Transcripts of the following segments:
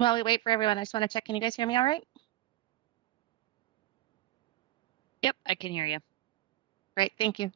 While we wait for everyone, I just want to check. Can you guys hear me all right? Yep, I can hear you. Great, thank you.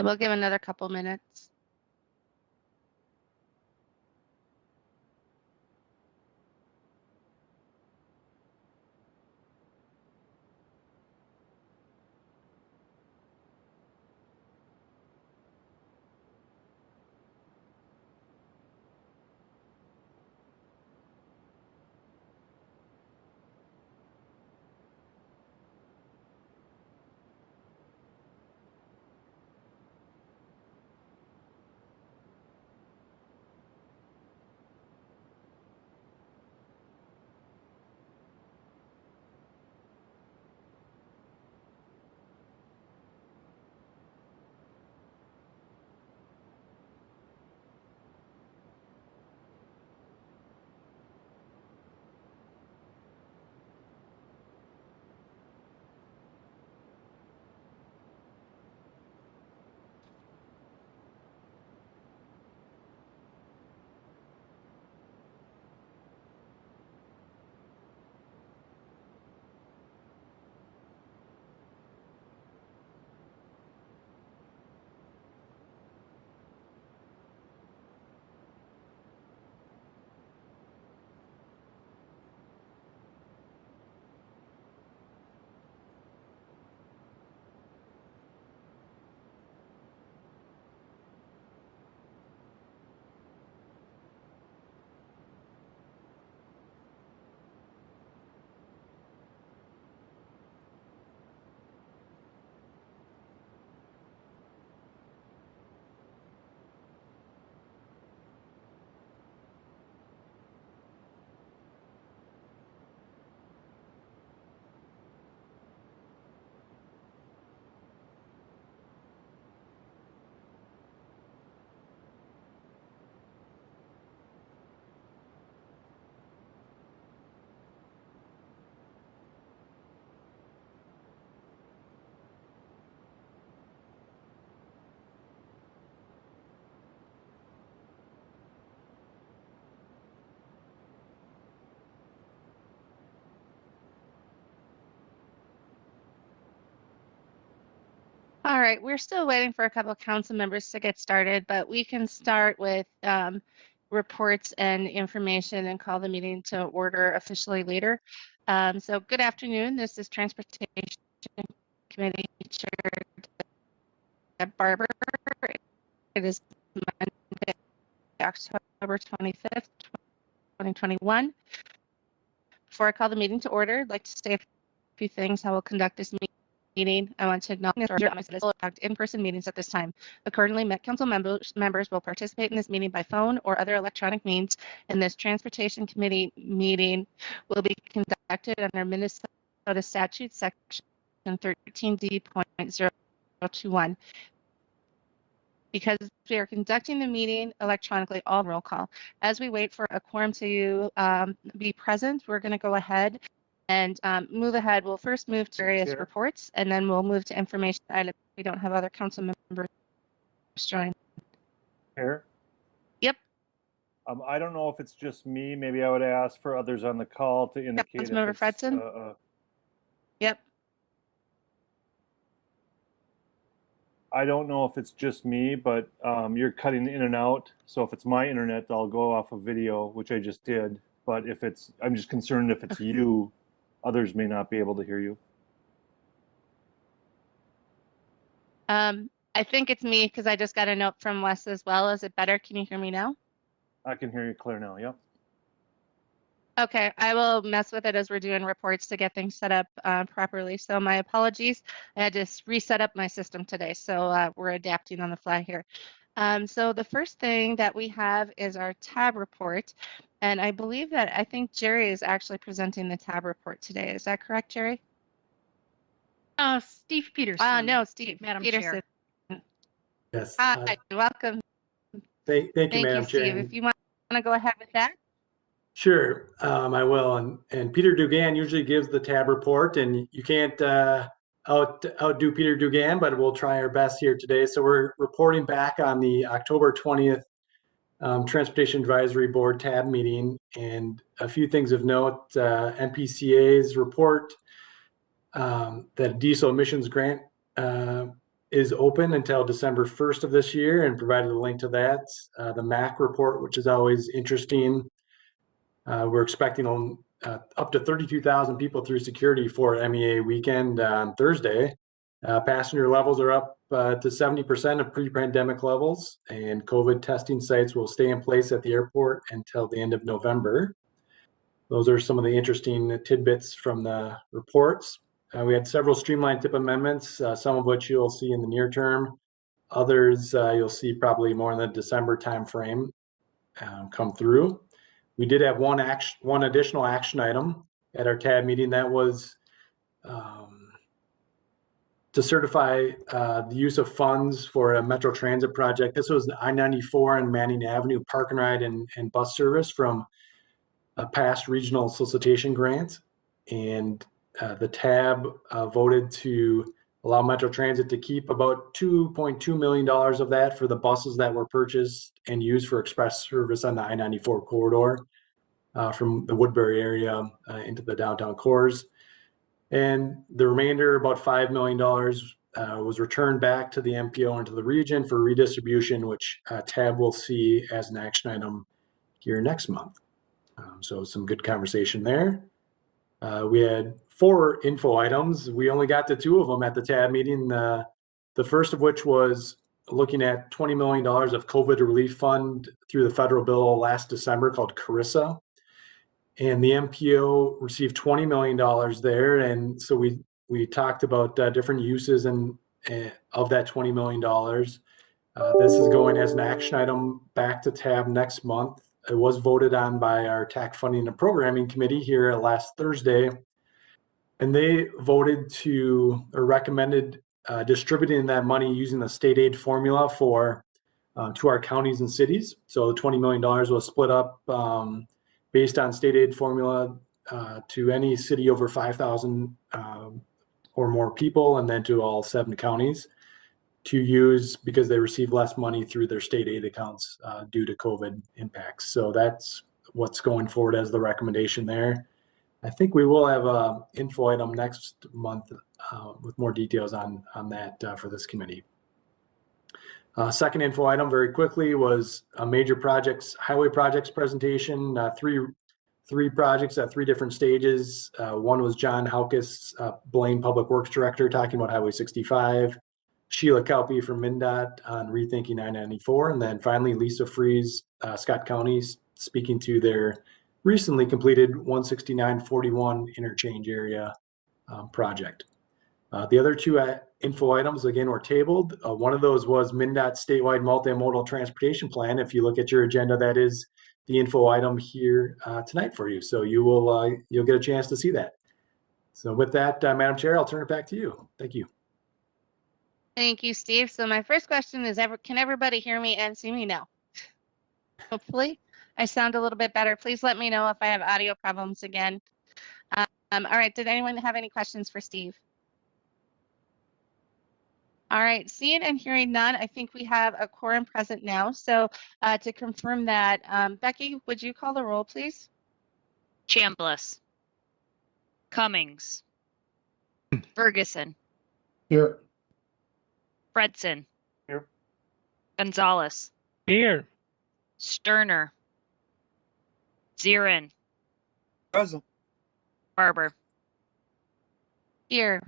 We'll give another couple minutes. All right, we're still waiting for a couple of council members to get started, but we can start with reports and information and call the meeting to order officially later. So good afternoon. This is Transportation Committee Chair Deb Barber. It is Monday, October 25th, 2021. Before I call the meeting to order, I'd like to say a few things how we'll conduct this meeting. I want to acknowledge in-person meetings at this time. Accordingly, Met Council members will participate in this meeting by phone or other electronic means, and this Transportation Committee meeting will be conducted under Minnesota Statute Section 13D.021. Because we are conducting the meeting electronically, all roll call. As we wait for a quorum to be present, we're going to go ahead and move ahead. We'll first move to various Chair? reports, and then we'll move to information items. We don't have other council members join. Chair? Yep. I don't know if it's just me. Maybe I would ask for others on the call to indicate if Councilmember it's, Fredson? Yep. I don't know if it's just me, but you're cutting in and out. So if it's my internet, I'll go off of video, which I just did. But if it's, I'm just concerned if it's you, others may not be able to hear you. I think it's me because I just got a note from Wes as well. Is it better? Can you hear me now? I can hear you clear now. Yep. Okay, I will mess with it as we're doing reports to get things set up properly. So my apologies. I had to reset up my system today. So we're adapting on the fly here. So the first thing that we have is our tab report. And I believe that I think Jerry is actually presenting the tab report today. Is that correct, Jerry? Steve Peterson. No, Steve Madam Peterson. Chair. Yes. Hi, welcome. Thank you, Thank Madam you, Chair. Steve. If you want to go ahead with that. Sure, I will. And Peter Dugan usually gives the tab report, and you can't outdo Peter Dugan, but we'll try our best here today. So we're reporting back on the October 20th Transportation Advisory Board tab meeting, and a few things of note. MPCA's report that diesel emissions grant is open until December 1st of this year, and provided a link to that. The MAQ report, which is always interesting. We're expecting up to 32,000 people through security for MEA weekend on Thursday. Passenger levels are up to 70% of pre-pandemic levels, and COVID testing sites will stay in place at the airport until the end of November. Those are some of the interesting tidbits from the reports. We had several streamlined tip amendments, some of which you'll see in the near term. Others you'll see probably more in the December timeframe come through. We did have one additional action item at our tab meeting. That was to certify the use of funds for a Metro Transit project. This was the I-94 and Manning Avenue park and ride and bus service from a past regional solicitation grant. And the tab voted to allow Metro Transit to keep about $2.2 million of that for the buses that were purchased and used for express service on the I-94 corridor from the Woodbury area into the downtown cores. And the remainder, about $5 million, was returned back to the MPO and to the region for redistribution, which tab will see as an action item here next month. So some good conversation there. We had 4 info items. We only got to 2 of them at the tab meeting. The first of which was looking at $20 million of COVID relief fund through the federal bill last December called Carissa. And the MPO received $20 million there. And so we talked about different uses and of that $20 million. This is going as an action item back to tab next month. It was voted on by our TAC Funding and Programming Committee here last Thursday. And they voted to, or recommended distributing that money using the state aid formula for to our counties and cities. So the $20 million was split up based on state aid formula to any city over 5,000 or more people, and then to all 7 counties to use because they receive less money through their state aid accounts due to COVID impacts. So that's what's going forward as the recommendation there. I think we will have a info item next month with more details on that for this committee. Second info item very quickly was a major projects, highway projects presentation, three projects at 3 different stages. One was John Haukus, Blaine Public Works Director, talking about Highway 65. Sheila Kalpe from Mndot on rethinking I-94. And then finally, Lisa Freeze, Scott County, speaking to their recently completed 16941 interchange area project. The other 2 info items, again, were tabled. One of those was Mndot Statewide Multimodal Transportation Plan. If you look at your agenda, that is the info item here tonight for you. So you will, you'll get a chance to see that. So with that, Madam Chair, I'll turn it back to you. Thank you. Thank you, Steve. So my first question is, can everybody hear me and see me now? Hopefully I sound a little bit better. Please let me know if I have audio problems again. All right, did anyone have any questions for Steve? All right, seeing and hearing none, I think we have a quorum present now. So to confirm that, Becky, would you call the roll, please? Chambliss. Cummings. Ferguson. Here. Fredson. Here. Gonzalez. Here. Sterner. Zirin. Present. Barber. Here.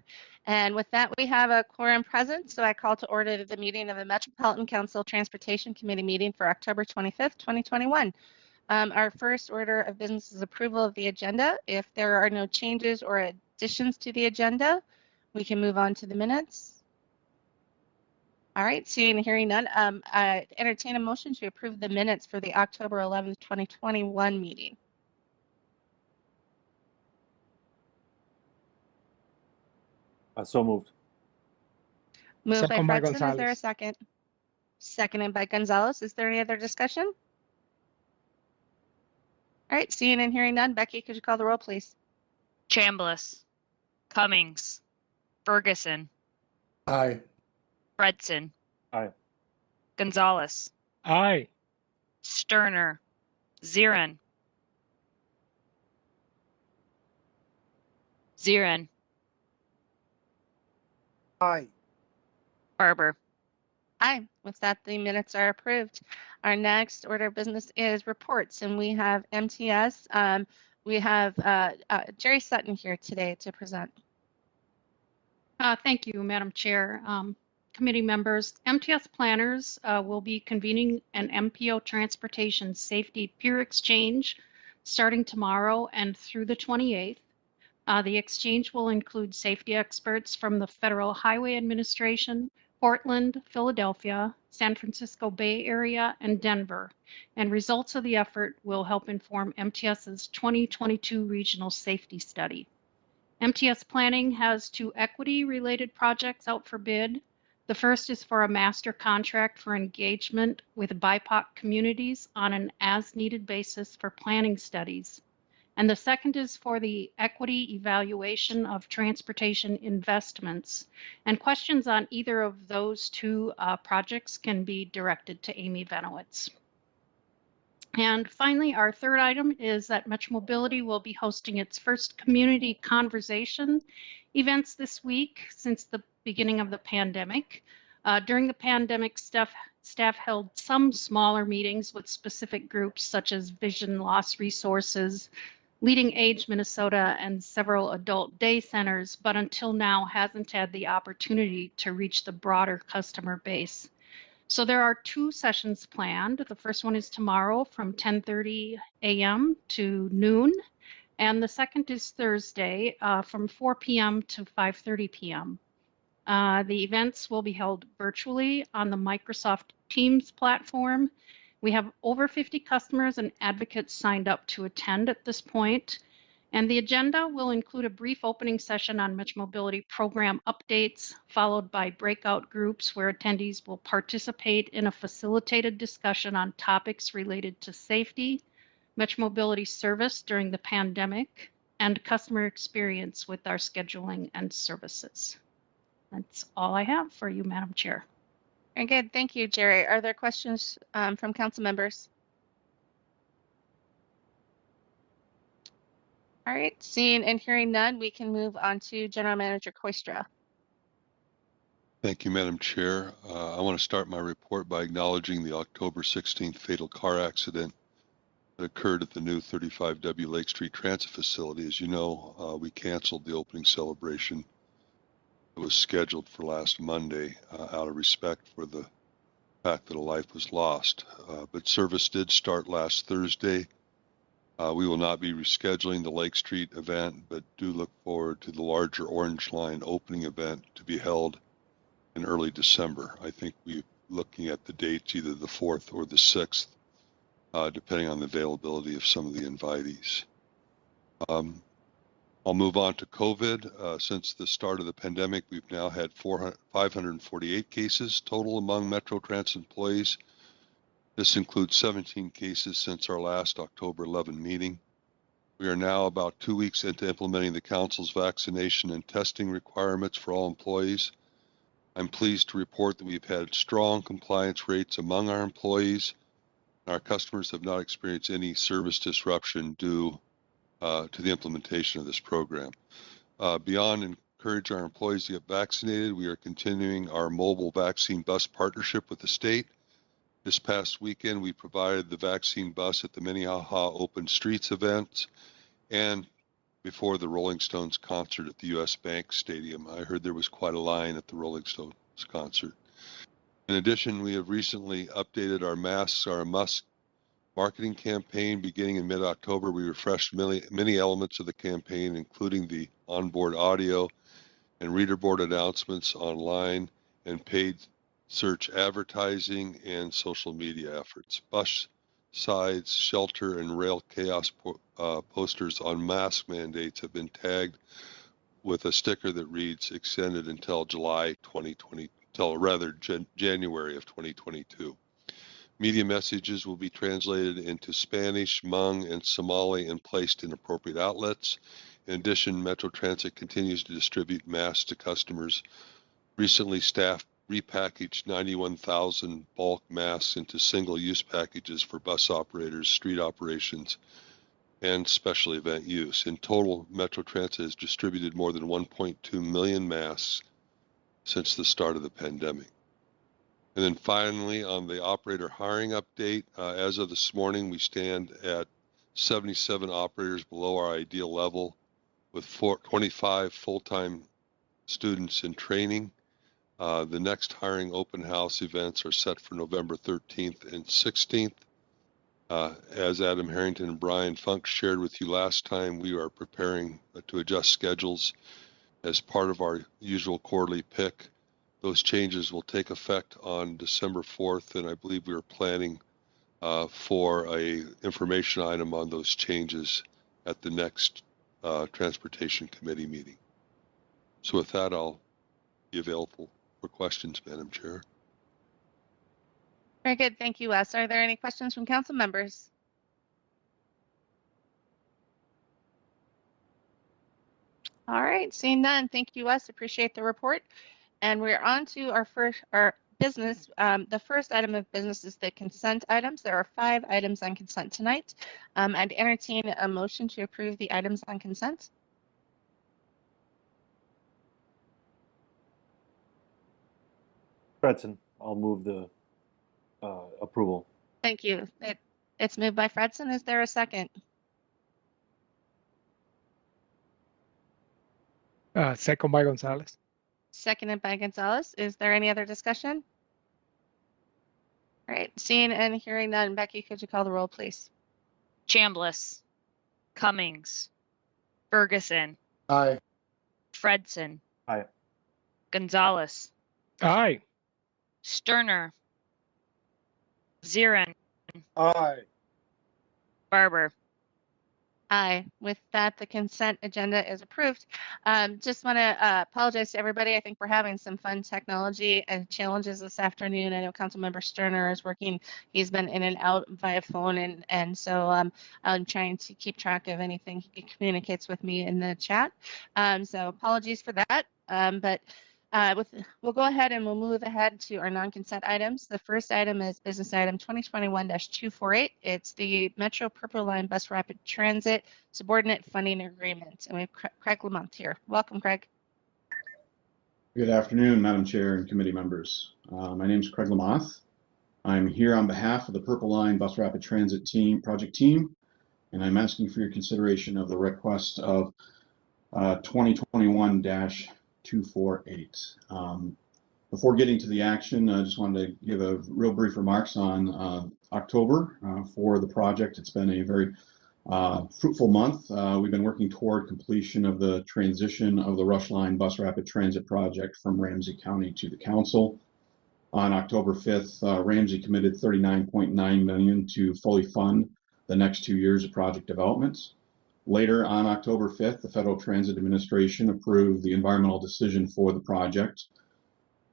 And with that, we have a quorum present. So I call to order the meeting of the Metropolitan Council Transportation Committee meeting for October 25th, 2021. Our first order of business is approval of the agenda. If there are no changes or additions to the agenda, we can move on to the minutes. All right, seeing and hearing none, I entertain a motion to approve the minutes for the October 11th, 2021 meeting. So moved. Moved Second by by Fredson. Is there a Gonzalez. second? Seconded by Gonzalez. Is there any other discussion? All right, seeing and hearing none, Becky, could you call the roll, please? Chambliss. Cummings. Ferguson. Aye. Fredson. Aye. Gonzalez. Aye. Sterner. Zirin. Zirin. Aye. Barber. Aye. With that, the minutes are approved. Our next order of business is reports, and we have MTS. We have Jerry Sutton here today to present. Thank you, Madam Chair. Committee members, MTS planners will be convening an MPO Transportation Safety Peer Exchange starting tomorrow and through the 28th. The exchange will include safety experts from the Federal Highway Administration, Portland, Philadelphia, San Francisco Bay Area, and Denver. And results of the effort will help inform MTS's 2022 Regional Safety Study. MTS Planning has 2 equity-related projects out for bid. The first is for a master contract for engagement with BIPOC communities on an as-needed basis for planning studies. And the second is for the equity evaluation of transportation investments. And questions on either of those 2 projects can be directed to Amy Venowitz. And finally, our third item is that Metro Mobility will be hosting its first community conversation events this week since the beginning of the pandemic. During the pandemic, staff held some smaller meetings with specific groups such as Vision Loss Resources, Leading Age Minnesota, and several adult day centers, but until now hasn't had the opportunity to reach the broader customer base. So there are 2 sessions planned. The first one is tomorrow from 10:30 a.m. to noon. And the second is Thursday from 4 p.m. to 5:30 p.m. The events will be held virtually on the Microsoft Teams platform. We have over 50 customers and advocates signed up to attend at this point. And the agenda will include a brief opening session on Metro Mobility program updates, followed by breakout groups where attendees will participate in a facilitated discussion on topics related to safety, Metro Mobility service during the pandemic, and customer experience with our scheduling and services. That's all I have for you, Madam Chair. Very good. Thank you, Jerry. Are there questions from council members? All right, seeing and hearing none, we can move on to General Manager Koistra. Thank you, Madam Chair. I want to start my report by acknowledging the October 16th fatal car accident that occurred at the new 35W Lake Street Transit Facility. As you know, we canceled the opening celebration. It was scheduled for last Monday out of respect for the fact that a life was lost. But service did start last Thursday. We will not be rescheduling the Lake Street event, but do look forward to the larger Orange Line opening event to be held in early December. I think we're looking at the dates, either the 4th or the 6th, depending on the availability of some of the invitees. I'll move on to COVID. Since the start of the pandemic, we've now had 548 cases total among Metro Transit employees. This includes 17 cases since our last October 11 meeting. We are now about 2 weeks into implementing the council's vaccination and testing requirements for all employees. I'm pleased to report that we've had strong compliance rates among our employees. Our customers have not experienced any service disruption due to the implementation of this program. Beyond encourage our employees to get vaccinated, we are continuing our mobile vaccine bus partnership with the state. This past weekend, we provided the vaccine bus at the Minneapolis Open Streets event and before the Rolling Stones concert at the U.S. Bank Stadium. I heard there was quite a line at the Rolling Stones concert. In addition, we have recently updated our Masks Are a Must marketing campaign. Beginning in mid-October, we refreshed many elements of the campaign, including the onboard audio and reader board announcements online and paid search advertising and social media efforts. Bus sides, shelter, and rail chaos posters on mask mandates have been tagged with a sticker that reads extended until January of 2022. Media messages will be translated into Spanish, Hmong, and Somali and placed in appropriate outlets. In addition, Metro Transit continues to distribute masks to customers. Recently, staff repackaged 91,000 bulk masks into single-use packages for bus operators, street operations, and special event use. In total, Metro Transit has distributed more than 1.2 million masks since the start of the pandemic. And then finally, on the operator hiring update, as of this morning, we stand at 77 operators below our ideal level with 25 full-time students in training. The next hiring open house events are set for November 13th and 16th. As Adam Harrington and Brian Funk shared with you last time, we are preparing to adjust schedules as part of our usual quarterly pick. Those changes will take effect on December 4th, and I believe we are planning for a information item on those changes at the next Transportation Committee meeting. So with that, I'll be available for questions, Madam Chair. Very good. Thank you, Wes. Are there any questions from council members? All right, seeing none. Thank you, Wes. Appreciate the report. And we're on to our business. The first item of business is the consent items. There are 5 items on consent tonight. I'd entertain a motion to approve the items on consent. Fredson, I'll move the approval. Thank you. It's moved by Fredson. Is there a second? Second by Gonzalez. Seconded by Gonzalez. Is there any other discussion? All right, seeing and hearing none. Becky, could you call the roll, please? Chambliss, Cummings, Ferguson, Aye. Fredson. Aye. Gonzalez, Aye. Sterner, Zirin, Aye. Barber. Aye. With that, the consent agenda is approved. Just want to apologize to everybody. I think we're having some fun technology and challenges this afternoon. I know Councilmember Sterner is working. He's been in and out via phone, and so I'm trying to keep track of anything he communicates with me in the chat. So apologies for that. We'll go ahead and we'll move ahead to our non-consent items. The first item is business item 2021-248. It's the Metro Purple Line Bus Rapid Transit Subordinate Funding Agreement. And we have Craig Lamont here. Welcome, Craig. Good afternoon, Madam Chair and committee members. My name is Craig Lamont. I'm here on behalf of the Purple Line Bus Rapid Transit project team, and I'm asking for your consideration of the request of 2021-248. Before getting to the action, I just wanted to give a real brief remarks on October for the project. It's been a very fruitful month. We've been working toward completion of the transition of the Rush Line Bus Rapid Transit project from Ramsey County to the council. On October 5th, Ramsey committed $39.9 million to fully fund the next 2 years of project development. Later on October 5th, the Federal Transit Administration approved the environmental decision for the project.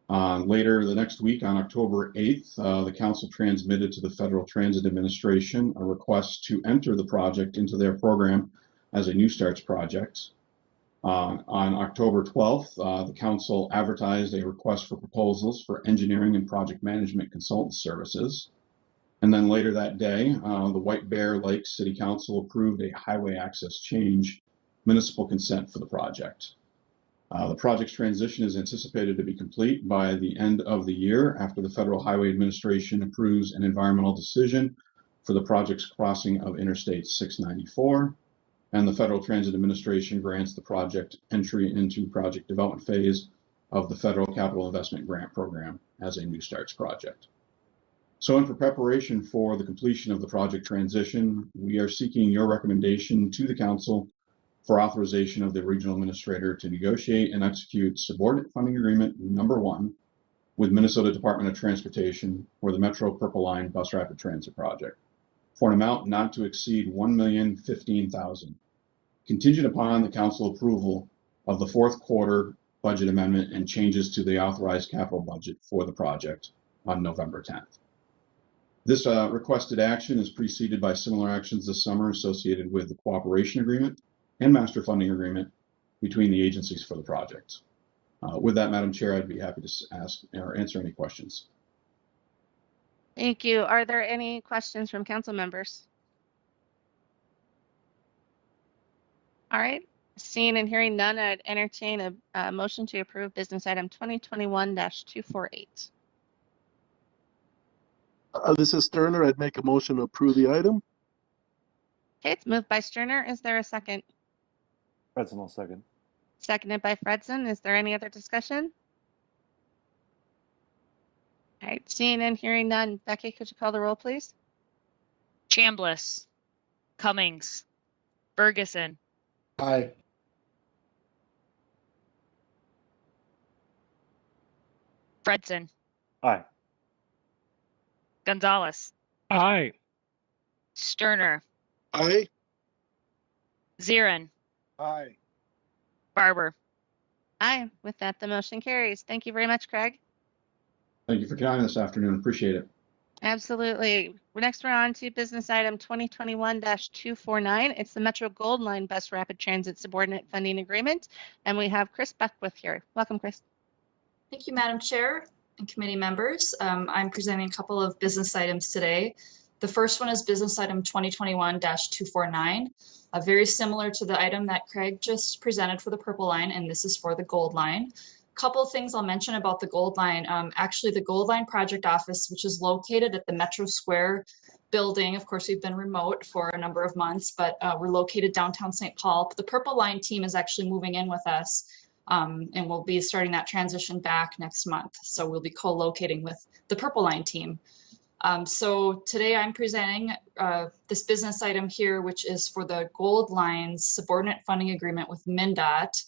Later the next week, on October 8th, the council transmitted to the Federal Transit Administration a request to enter the project into their program as a New Starts project. On October 12th, the council advertised a request for proposals for engineering and project management consultant services. And then later that day, the White Bear Lake City Council approved a highway access change municipal consent for the project. The project's transition is anticipated to be complete by the end of the year after the Federal Highway Administration approves an environmental decision for the project's crossing of Interstate 694, and the Federal Transit Administration grants the project entry into project development phase of the Federal Capital Investment Grant Program as a New Starts project. So in preparation for the completion of the project transition, we are seeking your recommendation to the council for authorization of the regional administrator to negotiate and execute subordinate funding agreement number 1 with Minnesota Department of Transportation for the Metro Purple Line Bus Rapid Transit project for an amount not to exceed $1,015,000, contingent upon the council approval of the fourth quarter budget amendment and changes to the authorized capital budget for the project on November 10th. This requested action is preceded by similar actions this summer associated with the cooperation agreement and master funding agreement between the agencies for the project. With that, Madam Chair, I'd be happy to ask or answer any questions. Thank you. Are there any questions from council members? All right. Seeing and hearing none, I'd entertain a motion to approve business item 2021-248. This is Sterner. I'd make a motion to approve the item. Okay, it's moved by Sterner. Is there a second? Fredson will second. Seconded by Fredson. Is there any other discussion? All right, seeing and hearing none. Becky, could you call the roll, please? Chambliss, Cummings, Ferguson, Aye. Fredson, Aye. Gonzalez, Aye. Sterner, Aye. Zirin, Aye. Barber. Aye. With that, the motion carries. Thank you very much, Craig. Thank you for coming this afternoon. Appreciate it. Absolutely. Next, we're on to business item 2021-249. It's the Metro Gold Line Bus Rapid Transit Subordinate Funding Agreement. And we have Chris Beckwith here. Welcome, Chris. Thank you, Madam Chair and committee members. I'm presenting a couple of business items today. The first one is business item 2021-249, very similar to the item that Craig just presented for the Purple Line, and this is for the Gold Line. Couple of things I'll mention about the Gold Line. Actually, the Gold Line project office, which is located at the Metro Square building. Of course, we've been remote for a number of months, but we're located downtown St. Paul. The Purple Line team is actually moving in with us, and we'll be starting that transition back next month. So we'll be co-locating with the Purple Line team. So today I'm presenting this business item here, which is for the Gold Line's subordinate funding agreement with Mndot.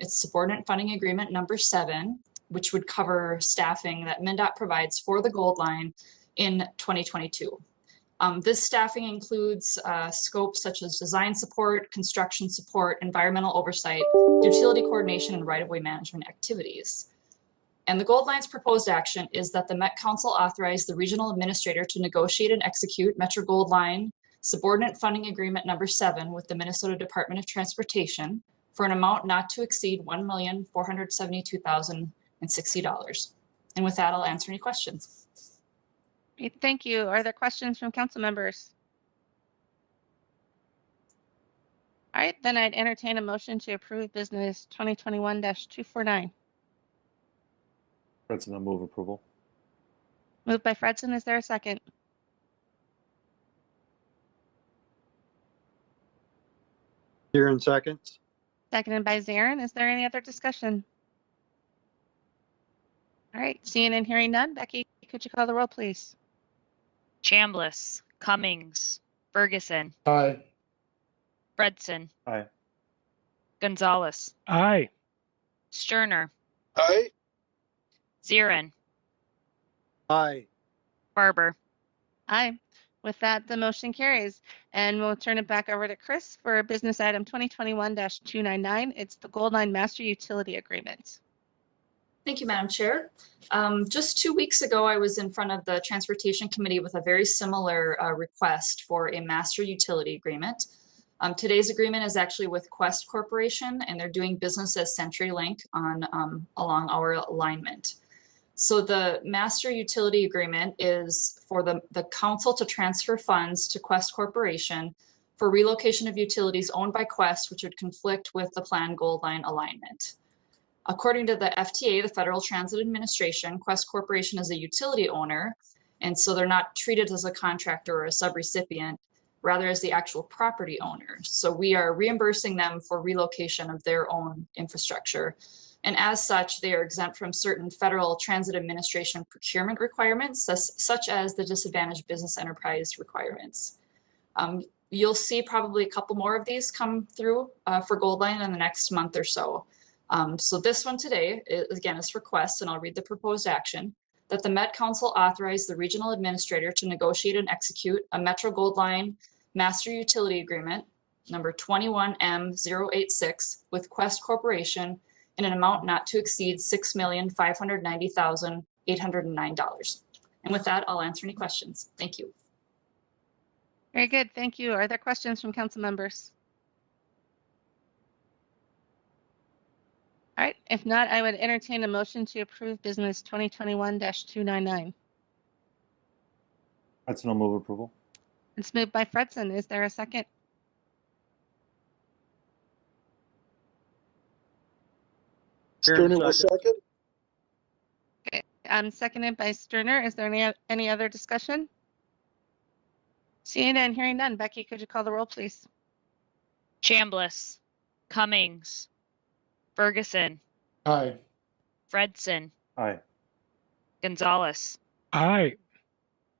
It's subordinate funding agreement number 7, which would cover staffing that Mndot provides for the Gold Line in 2022. This staffing includes scopes such as design support, construction support, environmental oversight, utility coordination, and right-of-way management activities. And the Gold Line's proposed action is that the Met Council authorize the regional administrator to negotiate and execute Metro Gold Line subordinate funding agreement number 7 with the Minnesota Department of Transportation for an amount not to exceed $1,472,060. And with that, I'll answer any questions. Great, thank you. Are there questions from council members? All right, then I'd entertain a motion to approve business 2021-249. Fredson will move approval. Moved by Fredson. Is there a second? Zirin seconds. Seconded by Zarin. Is there any other discussion? All right, seeing and hearing none. Becky, could you call the roll, please? Chambliss, Cummings, Ferguson, Aye. Fredson, Aye. Gonzalez, Aye. Sterner, Aye. Zirin, Aye. Barber. Aye. With that, the motion carries. And we'll turn it back over to Chris for business item 2021-299. It's the Gold Line Master Utility Agreement. Thank you, Madam Chair. Just 2 weeks ago, I was in front of the Transportation Committee with a very similar request for a master utility agreement. Today's agreement is actually with Quest Corporation, and they're doing business as CenturyLink on along our alignment. So the master utility agreement is for the council to transfer funds to Quest Corporation for relocation of utilities owned by Quest, which would conflict with the planned gold line alignment. According to the FTA, the Federal Transit Administration, Quest Corporation is a utility owner, and so they're not treated as a contractor or a subrecipient, rather as the actual property owner. So we are reimbursing them for relocation of their own infrastructure. And as such, they are exempt from certain Federal Transit Administration procurement requirements, such as the disadvantaged business enterprise requirements. You'll see probably a couple more of these come through for Gold Line in the next month or so. So this one today, again, is for Quest, and I'll read the proposed action. That the Met Council authorize the regional administrator to negotiate and execute a Metro Gold Line Master Utility Agreement, number 21M086, with Quest Corporation in an amount not to exceed $6,590,809. And with that, I'll answer any questions. Thank you. Very good. Thank you. Are there questions from council members? All right. If not, I would entertain a motion to approve business 2021-299. That's no move approval. It's moved by Fredson. Is there a second? Sterner will second. Okay. Seconded by Sterner. Is there any other discussion? Seeing and hearing none. Becky, could you call the roll, please? Chambliss, Cummings, Ferguson, Aye. Fredson, Aye. Gonzalez, Aye.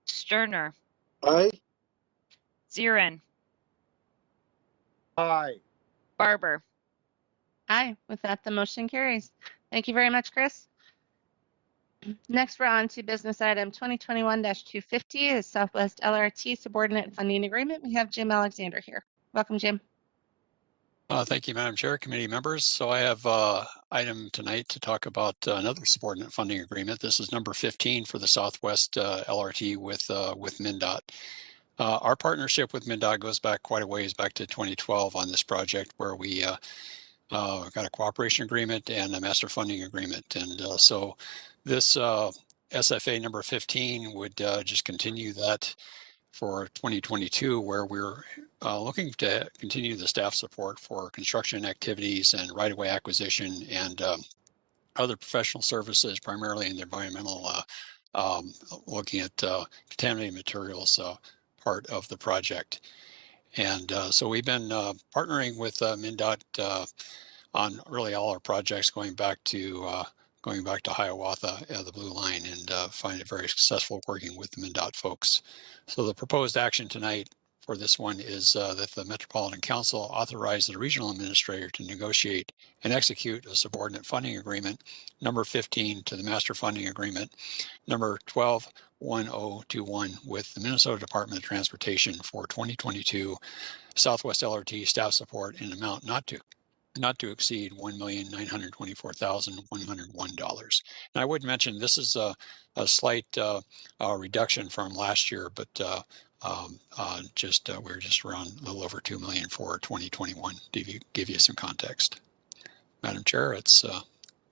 Sterner, Aye. Zirin, Aye. Barber. Aye. With that, the motion carries. Thank you very much, Chris. Next, we're on to business item 2021-250 is Southwest LRT Subordinate Funding Agreement. We have Jim Alexander here. Welcome, Jim. Thank you, Madam Chair, committee members. So I have item tonight to talk about another subordinate funding agreement. This is number 15 for the Southwest LRT with Mndot. Our partnership with Mndot goes back quite a ways, back to 2012 on this project, where we got a cooperation agreement and a master funding agreement. And so this SFA number 15 would just continue that for 2022, where we're looking to continue the staff support for construction activities and right-of-way acquisition and other professional services, primarily in the environmental, looking at contaminated materials part of the project. And so we've been partnering with Mndot on really all our projects going back to Hiawatha, the Blue Line, and find it very successful working with the Mndot folks. So the proposed action tonight for this one is that the Metropolitan Council authorize the regional administrator to negotiate and execute a subordinate funding agreement, number 15, to the master funding agreement, number 121021, with the Minnesota Department of Transportation for 2022 Southwest LRT staff support in an amount not to exceed $1,924,101. And I would mention this is a slight reduction from last year, but we're just around a little over $2 million for 2021 to give you some context. Madam Chair, it's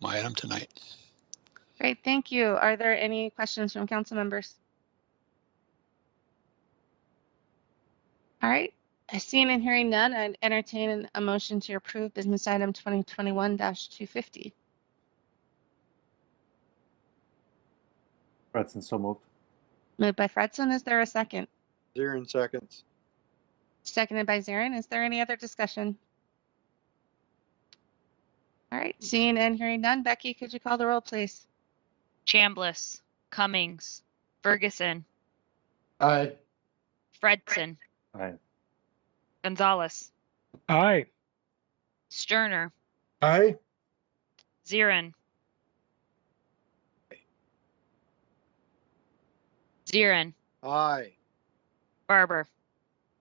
my item tonight. Great, thank you. Are there any questions from council members? All right. Seeing and hearing none, I'd entertain a motion to approve business item 2021-250. Fredson, so moved. Moved by Fredson. Is there a second? Zirin seconds. Seconded by Zirin. Is there any other discussion? All right. Seeing and hearing none, Becky, could you call the roll, please? Chambliss, Cummings, Ferguson, Aye. Fredson, Aye. Gonzalez, Aye. Sterner, Aye. Zirin, Aye. Barber.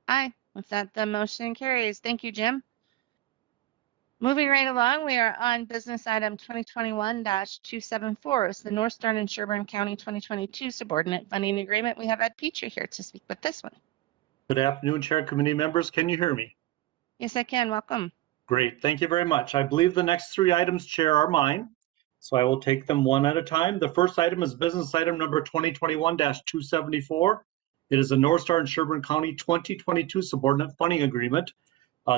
Aye. With that, the motion carries. Thank you, Jim. Moving right along, we are on business item 2021-274. It's the North Star and Sherburne County 2022 Subordinate Funding Agreement. We have Ed Petrie here to speak with this one. Good afternoon, Chair, committee members. Can you hear me? Yes, I can. Welcome. Great. Thank you very much. I believe the next 3 items, Chair, are mine. So I will take them one at a time. The first item is business item number 2021-274. It is a North Star and Sherburne County 2022 Subordinate Funding Agreement.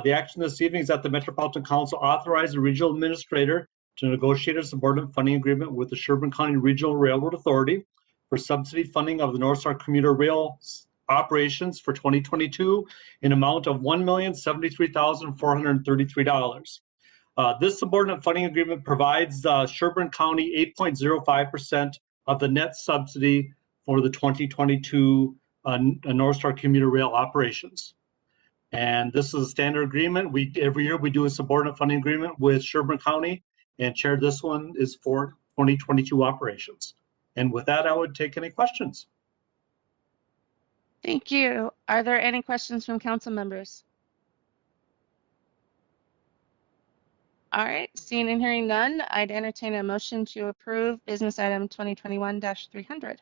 The action this evening is that the Metropolitan Council authorize the Regional Administrator to negotiate a subordinate funding agreement with the Sherburne County Regional Railroad Authority for subsidy funding of the North Star commuter rail operations for 2022 in amount of $1,073,433. This subordinate funding agreement provides Sherburne County 8.05% of the net subsidy for the 2022 North Star commuter rail operations. And this is a standard agreement. Every year we do a subordinate funding agreement with Sherburne County, and Chair, this one is for 2022 operations. And with that, I would take any questions. Thank you. Are there any questions from council members? All right, seeing and hearing none, I'd entertain a motion to approve business item 2021-300.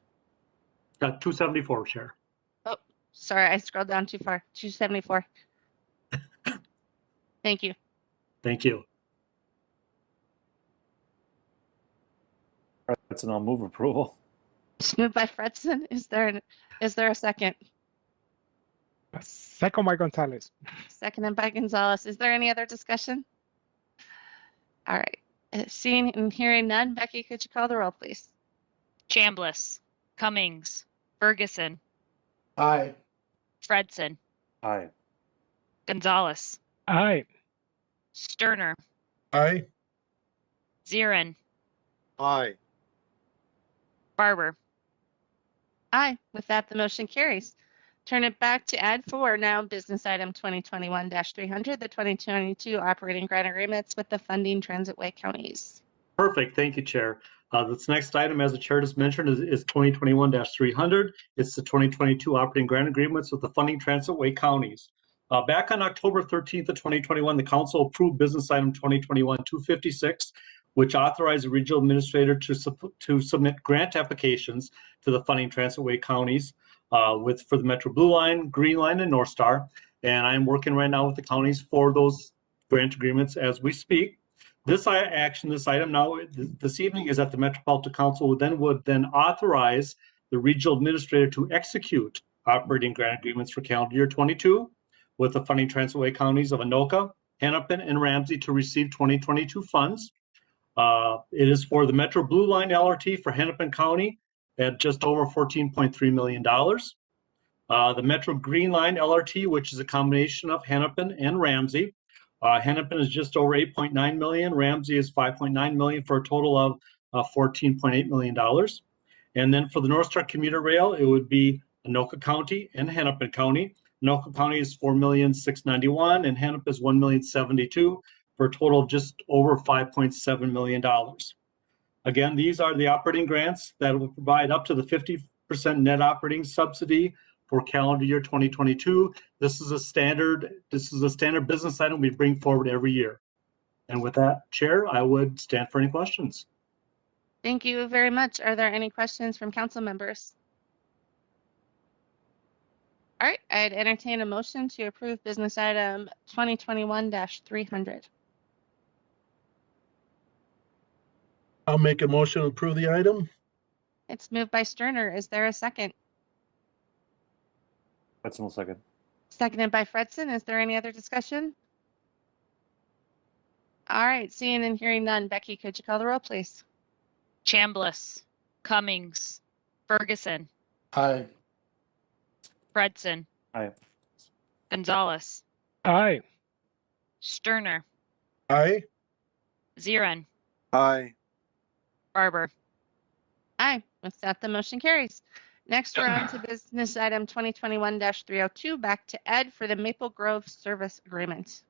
274, Chair. Oh, sorry, I scrolled down too far. 274. Thank you. Thank you. Fredson, I'll move approval. It's moved by Fredson. Is there a second? Second by Gonzalez. Seconded by Gonzalez. Is there any other discussion? All right. Seeing and hearing none, Becky, could you call the roll, please? Chambliss, Cummings, Ferguson, Aye. Fredson, Aye. Gonzalez, Aye. Sterner, Aye. Zirin, Aye. Barber. Aye. With that, the motion carries. Turn it back to Ad 4, now business item 2021-300, the 2022 operating grant agreements with the funding transitway counties. Perfect. Thank you, Chair. This next item, as the Chair just mentioned, is 2021-300. It's the 2022 operating grant agreements with the funding transitway counties. Back on October 13th of 2021, the Council approved business item 2021-256, which authorized the regional administrator to submit grant applications to the funding transitway counties for the Metro Blue Line, Green Line, and North Star. And I'm working right now with the counties for those grant agreements as we speak. This item now this evening is that the Metropolitan Council would then authorize the regional administrator to execute operating grant agreements for calendar year 22 with the funding transitway counties of Anoka, Hennepin, and Ramsey to receive 2022 funds. It is for the Metro Blue Line LRT for Hennepin County at just over $14.3 million. The Metro Green Line LRT, which is a combination of Hennepin and Ramsey. Hennepin is just over 8.9 million. Ramsey is 5.9 million for a total of $14.8 million. And then for the North Star commuter rail, it would be Anoka County and Hennepin County. Anoka County is $4,691,000 and Hennepin is $1,072,000 for a total of just over $5.7 million. Again, these are the operating grants that will provide up to the 50% net operating subsidy for calendar year 2022. This is a standard business item we bring forward every year. And with that, Chair, I would stand for any questions. Thank you very much. Are there any questions from council members? All right, I'd entertain a motion to approve business item 2021-300. I'll make a motion to approve the item. It's moved by Sterner. Is there a second? Fredson will second. Seconded by Fredson. Is there any other discussion? All right, seeing and hearing none. Becky, could you call the roll, please? Chambliss, Cummings, Ferguson, Aye. Fredson, Aye. Gonzalez, Aye. Sterner, Aye. Zirin, Aye. Barber. Aye. With that, the motion carries. Next, we're on to business item 2021-302, back to Ed for the Maple Grove Service Agreement.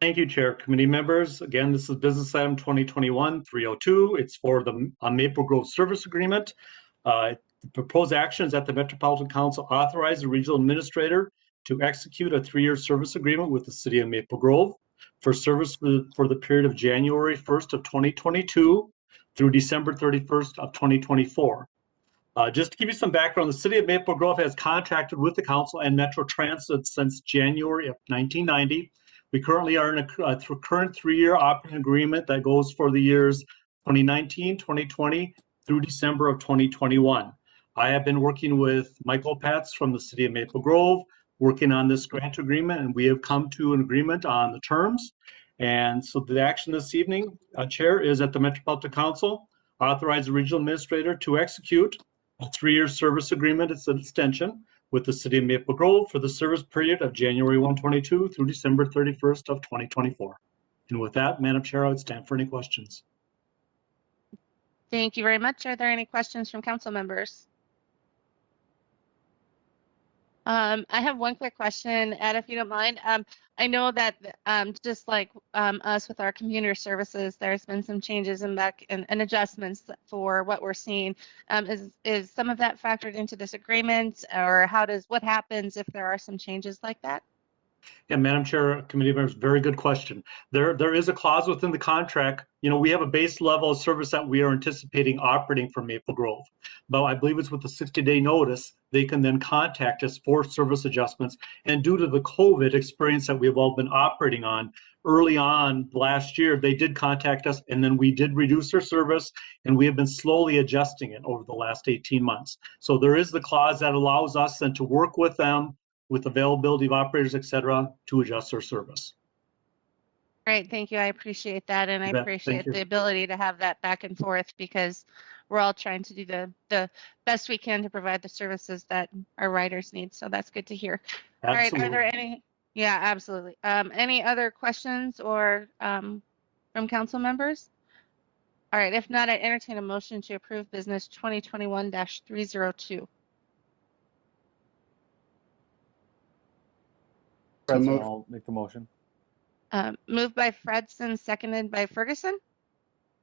Thank you, Chair. Committee members, again, this is business item 2021-302. It's for the Maple Grove Service Agreement. The proposed action is that the Metropolitan Council authorize the regional administrator to execute a 3-year service agreement with the city of Maple Grove for service for the period of January 1st of 2022 through December 31st of 2024. Just to give you some background, the city of Maple Grove has contracted with the council and Metro Transit since January of 1990 We currently are in a current 3-year operating agreement that goes for the years 2019, 2020 through December of 2021. I have been working with Michael Patz from the city of Maple Grove, working on this grant agreement, and we have come to an agreement on the terms. And so the action this evening, Chair, is at the Metropolitan Council, authorize the regional administrator to execute a 3-year service agreement. It's an extension with the city of Maple Grove for the service period of January 122 through December 31st of 2024. And with that, Madam Chair, I would stand for any questions. Thank you very much. Are there any questions from council members? I have one quick question, Ed, if you don't mind. I know that just like us with our computer services, there's been some changes and adjustments for what we're seeing. Is some of that factored into this agreement, or what happens if there are some changes like that? Yeah, Madam Chair, committee members, very good question. There is a clause within the contract. We have a base level of service that we are anticipating operating from Maple Grove. But I believe it's with a 60-day notice, they can then contact us for service adjustments. And due to the COVID experience that we've all been operating on, early on last year, they did contact us, and then we did reduce their service, and we have been slowly adjusting it over the last 18 months. So there is the clause that allows us then to work with them with availability of operators, et cetera, to adjust their service. Great, thank you. I appreciate that, and I You bet. appreciate Thank you. the ability to have that back and forth, because we're all trying to do the best we can to provide the services that our riders need. So that's good to hear. All right, Absolutely. are there any? Yeah, absolutely. Any other questions or from council members? All right, if not, I entertain a motion to approve business 2021-302. Fredson, I'll make the motion. Moved by Fredson, seconded by Ferguson.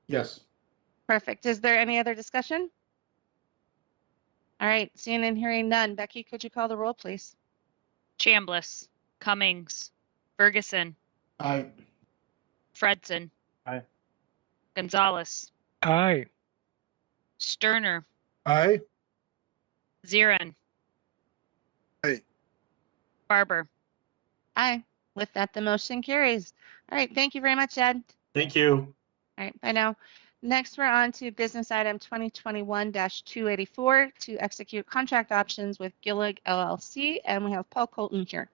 Yes. Perfect. Is there any other discussion? All right, seeing and hearing none. Becky, could you call the roll, please? Chambliss, Cummings, Ferguson, Aye. Fredson, Aye. Gonzalez, Aye. Sterner, Aye. Zieren, Aye. Barber. Aye. With that, the motion carries. All right, thank you very much, Ed. Thank you. All right, bye now. Next, we're on to business item 2021-284 to execute contract options with Gillig LLC, and we have Paul Colton here.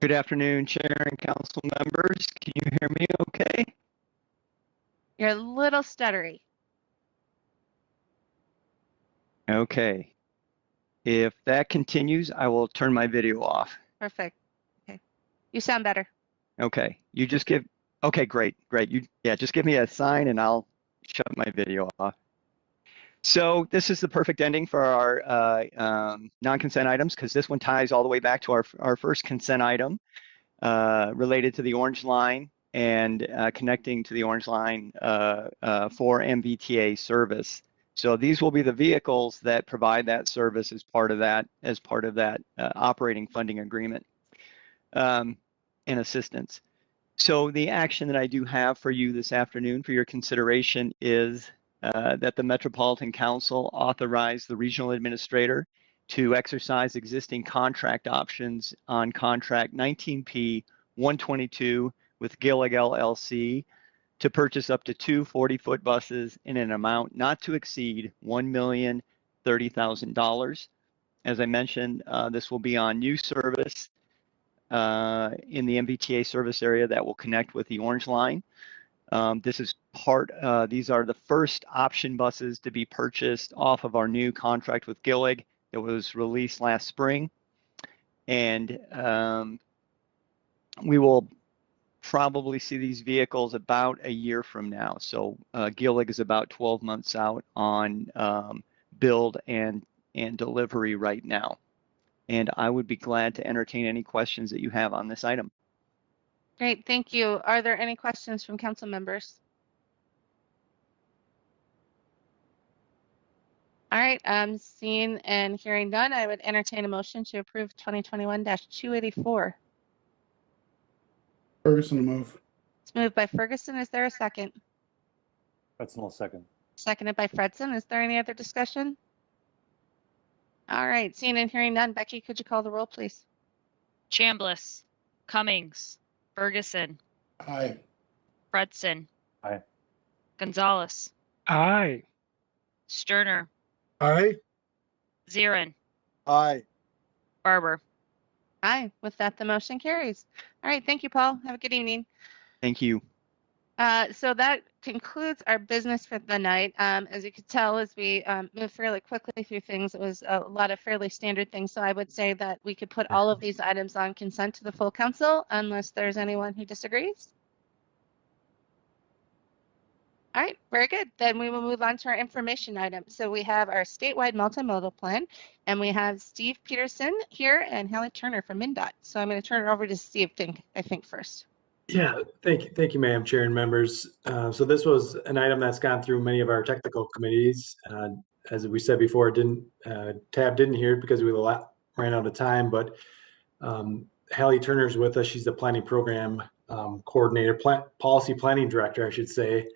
Good afternoon, Chair and council members. Can you hear me okay? You're a little stuttery. Okay. If that continues, I will turn my video off. Perfect. Okay. You sound better. Okay. You just give, okay, great. Just give me a sign and I'll shut my video off. So this is the perfect ending for our non-consent items, because this one ties all the way back to our first consent item related to the Orange Line and connecting to the Orange Line for MVTA service. So these will be the vehicles that provide that service as part of that operating funding agreement and assistance. So the action that I do have for you this afternoon for your consideration is that the Metropolitan Council authorize the regional administrator to exercise existing contract options on contract 19P 122 with Gillig LLC to purchase up to 2 40-foot buses in an amount not to exceed $1,030,000. As I mentioned, this will be on new service in the MVTA service area that will connect with the Orange Line. These are the first option buses to be purchased off of our new contract with Gillig that was released last spring. And we will probably see these vehicles about a year from now. So Gillig is about 12 months out on build and delivery right now. And I would be glad to entertain any questions that you have on this item. Great, thank you. Are there any questions from council members? All right, seeing and hearing none, I would entertain a motion to approve 2021-284. Ferguson to move. It's moved by Ferguson. Is there a second? Fredson will second. Seconded by Fredson. Is there any other discussion? All right, seeing and hearing none. Becky, could you call the roll, please? Chambliss, Cummings, Ferguson, Aye. Fredson, Aye. Gonzalez, Aye. Sterner, Aye. Zieren, Aye. Barber. Aye. With that, the motion carries. All right. Thank you, Paul. Have a good evening. Thank you. So that concludes our business for the night. As you could tell, as we move fairly quickly through things, it was a lot of fairly standard things. So I would say that we could put all of these items on consent to the full council unless there's anyone who disagrees. All right, very good. Then we will move on to our information items. So we have our statewide multimodal plan, and we have Steve Peterson here and Hallie Turner from Mndot. So I'm going to turn it over to Steve, I think first. Yeah, thank you, Madam Chair and members. So this was an item that's gone through many of our technical committees. As we said before, Tab didn't hear it because we ran out of time, but Hallie Turner's with us. She's the planning program coordinator, policy planning director, I should say,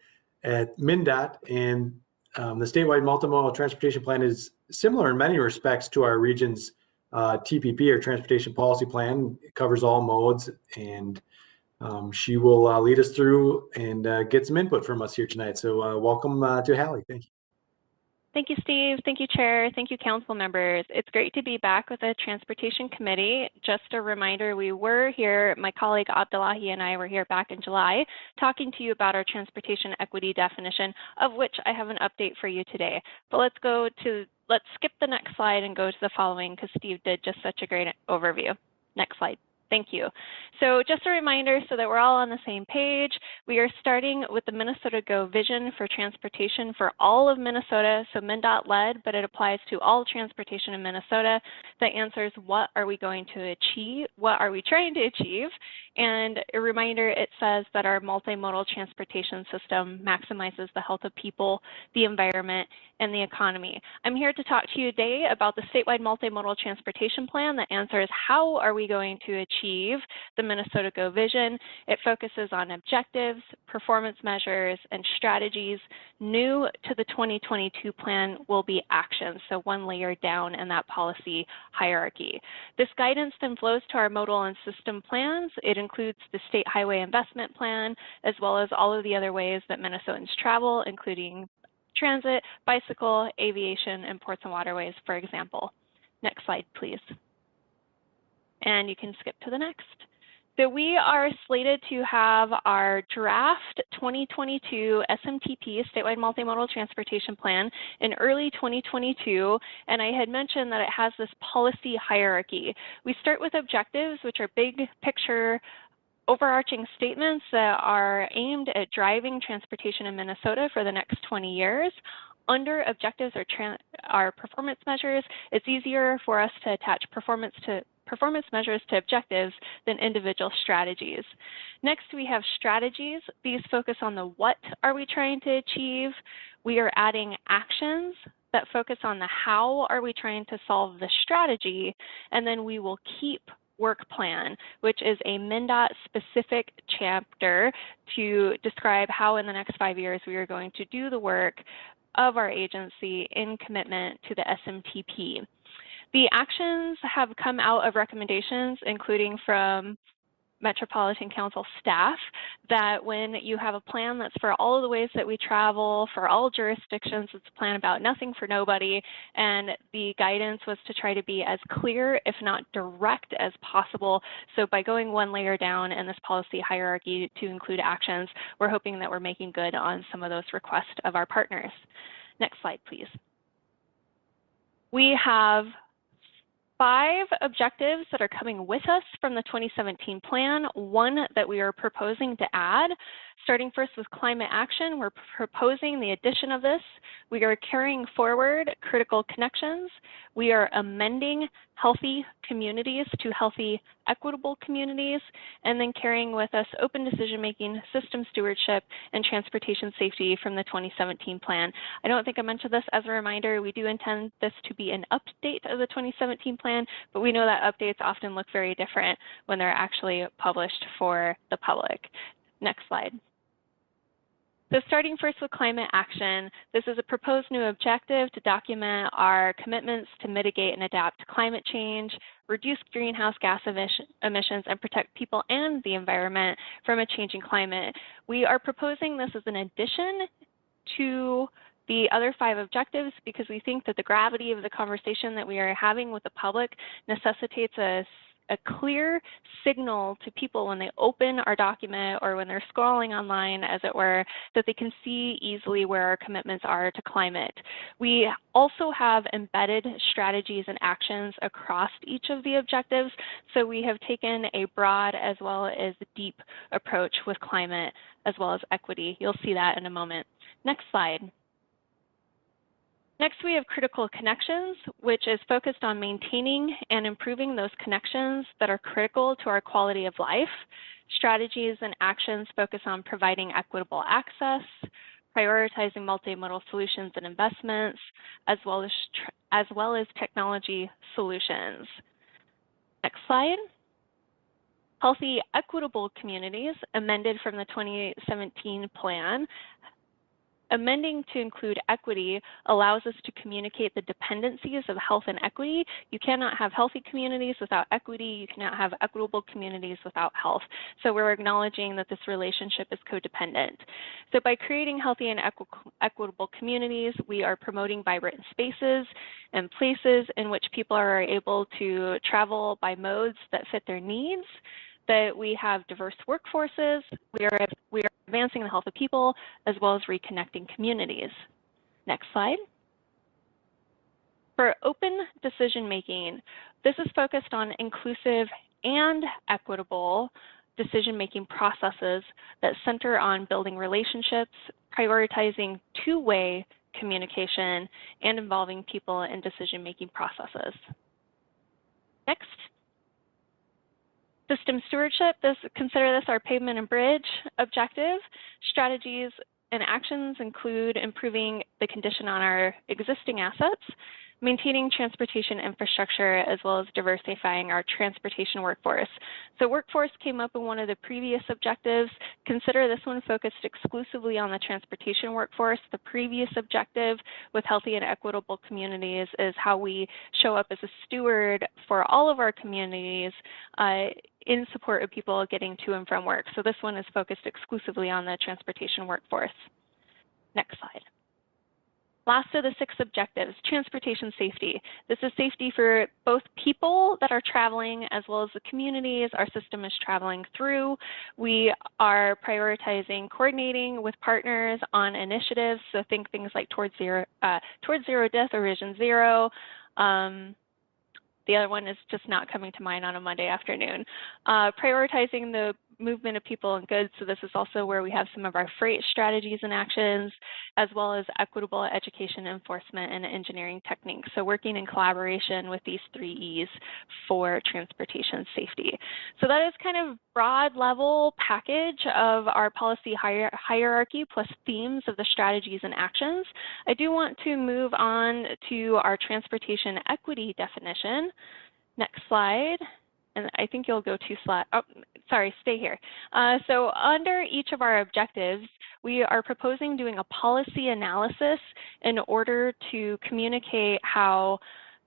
at Mndot. And the statewide multimodal transportation plan is similar in many respects to our region's TPP, or transportation policy plan. It covers all modes, and she will lead us through and get some input from us here tonight. So welcome to Hallie. Thank you. Thank you, Steve. Thank you, Chair. Thank you, Council members. It's great to be back with the Transportation Committee. Just a reminder, we were here, my colleague Abdullahi and I were here back in July, talking to you about our transportation equity definition, of which I have an update for you today. But let's skip the next slide and go to the following, because Steve did just such a great overview. Next slide. Thank you. So just a reminder so that we're all on the same page, we are starting with the Minnesota Go vision for transportation for all of Minnesota. So Mndot led, but it applies to all transportation in Minnesota. That answers what are we going to achieve, what are we trying to achieve? And a reminder, it says that our multimodal transportation system maximizes the health of people, the environment, and the economy. I'm here to talk to you today about the statewide multimodal transportation plan that answers how are we going to achieve the Minnesota Go vision. It focuses on objectives, performance measures, and strategies. New to the 2022 plan will be actions, so one layer down in that policy hierarchy. This guidance then flows to our modal and system plans. It includes the State Highway Investment Plan, as well as all of the other ways that Minnesotans travel, including transit, bicycle, aviation, and ports and waterways, for example. Next slide, please. And you can skip to the next. So we are slated to have our draft 2022 SMTP, Statewide Multimodal Transportation Plan, in early 2022, and I had mentioned that it has this policy hierarchy. We start with objectives, which are big picture overarching statements that are aimed at driving transportation in Minnesota for the next 20 years. Under objectives or performance measures, it's easier for us to attach performance measures to objectives than individual strategies. Next, we have strategies. These focus on the what are we trying to achieve. We are adding actions that focus on the how are we trying to solve the strategy, and then we will keep work plan, which is a Mndot specific chapter to describe how in the next 5 years we are going to do the work of our agency in commitment to the SMTP. The actions have come out of recommendations, including from Metropolitan Council staff, that when you have a plan that's for all of the ways that we travel, for all jurisdictions, it's a plan about nothing for nobody, and the guidance was to try to be as clear, if not direct, as possible. So by going one layer down in this policy hierarchy to include actions, we're hoping that we're making good on some of those requests of our partners. Next slide, please. We have 5 objectives that are coming with us from the 2017 plan, 1 that we are proposing to add. Starting first with climate action, we're proposing the addition of this. We are carrying forward critical connections. We are amending healthy communities to healthy, equitable communities, and then carrying with us open decision-making, system stewardship, and transportation safety from the 2017 plan. I don't think I mentioned this as a reminder. We do intend this to be an update of the 2017 plan, but we know that updates often look very different when they're actually published for the public. Next slide. So starting first with climate action, this is a proposed new objective to document our commitments to mitigate and adapt to climate change, reduce greenhouse gas emissions, and protect people and the environment from a changing climate. We are proposing this as an addition to the other 5 objectives because we think that the gravity of the conversation that we are having with the public necessitates a clear signal to people when they open our document or when they're scrolling online, as it were, that they can see easily where our commitments are to climate. We also have embedded strategies and actions across each of the objectives, so we have taken a broad as well as deep approach with climate as well as equity. You'll see that in a moment. Next slide. Next, we have critical connections, which is focused on maintaining and improving those connections that are critical to our quality of life. Strategies and actions focus on providing equitable access, prioritizing multimodal solutions and investments, as well as technology solutions. Next slide. Healthy, equitable communities, amended from the 2017 plan. Amending to include equity allows us to communicate the dependencies of health and equity. You cannot have healthy communities without equity. You cannot have equitable communities without health. So we're acknowledging that this relationship is codependent. So by creating healthy and equitable communities, we are promoting vibrant spaces and places in which people are able to travel by modes that fit their needs, that we have diverse workforces, we are advancing the health of people, as well as reconnecting communities. Next slide. For open decision-making, this is focused on inclusive and equitable decision-making processes that center on building relationships, prioritizing two-way communication, and involving people in decision-making processes. Next. System stewardship, consider this our pavement and bridge objective. Strategies and actions include improving the condition on our existing assets, maintaining transportation infrastructure, as well as diversifying our transportation workforce. So workforce came up in one of the previous objectives. Consider this one focused exclusively on the transportation workforce. The previous objective with healthy and equitable communities is how we show up as a steward for all of our communities in support of people getting to and from work. So this one is focused exclusively on the transportation workforce. Next slide. Last of the 6 objectives, transportation safety. This is safety for both people that are traveling as well as the communities our system is traveling through. We are prioritizing coordinating with partners on initiatives, so think things like Towards Zero Death or Vision Zero. The other one is just not coming to mind on a Monday afternoon. Prioritizing the movement of people and goods. So this is also where we have some of our freight strategies and actions, as well as equitable education, enforcement, and engineering techniques. So working in collaboration with these 3 E's for transportation safety. So that is kind of broad level package of our policy hierarchy plus themes of the strategies and actions. I do want to move on to our transportation equity definition. Next slide. And I think you'll go 2 slides. Oh, sorry, stay here. So under each of our objectives, we are proposing doing a policy analysis in order to communicate how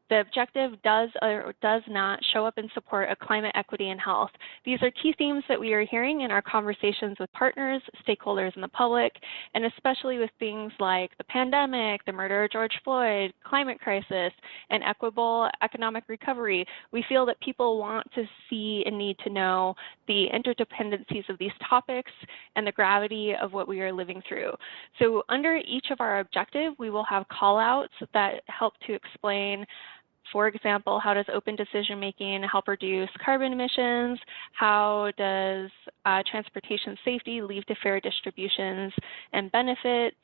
the objective does or does not show up in support of climate equity and health. These are key themes that we are hearing in our conversations with partners, stakeholders, and the public, and especially with things like the pandemic, the murder of George Floyd, climate crisis, and equitable economic recovery. We feel that people want to see and need to know the interdependencies of these topics and the gravity of what we are living through. So under each of our objectives, we will have call outs that help to explain, for example, how does open decision-making help reduce carbon emissions? How does transportation safety lead to fair distributions and benefits?